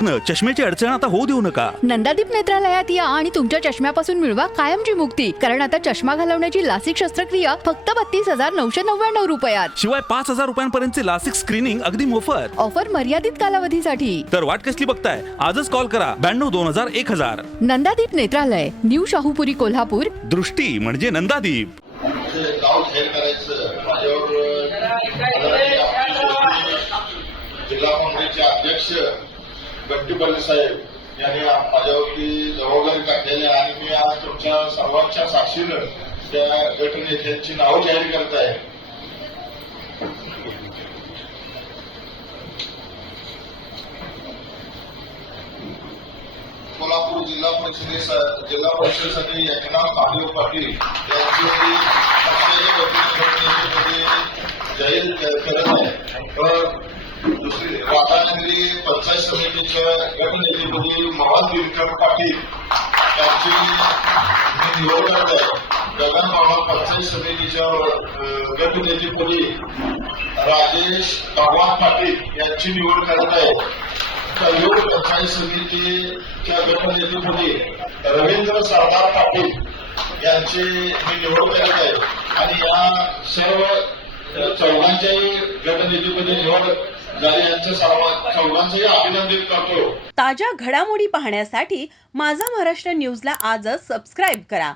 रत्न चष्म्याची अडचण आता होऊ देऊ नका. नंदादीप नेत्रालयात या आणि तुमच्या चष्म्यापासून मिळवा कायमची मुक्ती. कारण आता चष्मा घालवण्याची लासिक शस्त्रक्रिया फक्त 32,999 रुपयात. शिवाय 5,000 रुपयांपर्यंतचे लासिक स्क्रीनिंग अगदी मोफत. ऑफर मर्यादित कालावधीसाठी. तर वाट कसली बघताय, आजच कॉल करा 92-2000-1000. नंदादीप नेत्रालय, न्यू शाहूपुरी, कोल्हापूर. दृष्टी म्हणजे नंदादीप. गाव जाहीर करायचं माझ्यावर जिल्हा काँग्रेसचे अध्यक्ष गट्टीपल्ली साहेब यांनी माझ्यावरती जबाबदारी टाकलेली आणि मी आज तुमच्या सर्वांच्या साक्षीनं त्या गटनेत्यांची नावं जाहीर करत आहे. कोल्हापूर जिल्हा परिषदेसाठी एकनाथ महादेव पाटील यांची जाहीर करत आहे. तर दुसरी राधानगरी पंचायत समितीच्या गटनेतेपदी मोहन दिनकर पाटील यांची मी निवड करत आहे. गगनबाबा पंचायत समितीच्या गटनेतेपदी राजेश भगवान पाटील यांची निवड करत आहे. कलियुग पंचायत समितीच्या गटनेतेपदी रवींद्र सरदार पाटील यांची मी निवड करत आहे. आणि या सर्व चौघांच्याही गटनेतेपदी निवड झाली. यांच्या सर्व चौघांचंही अभिनंदन करतो. ताज्या घडामोडी पाहण्यासाठी माझा महाराष्ट्र न्यूजला आजच सबस्क्राईब करा.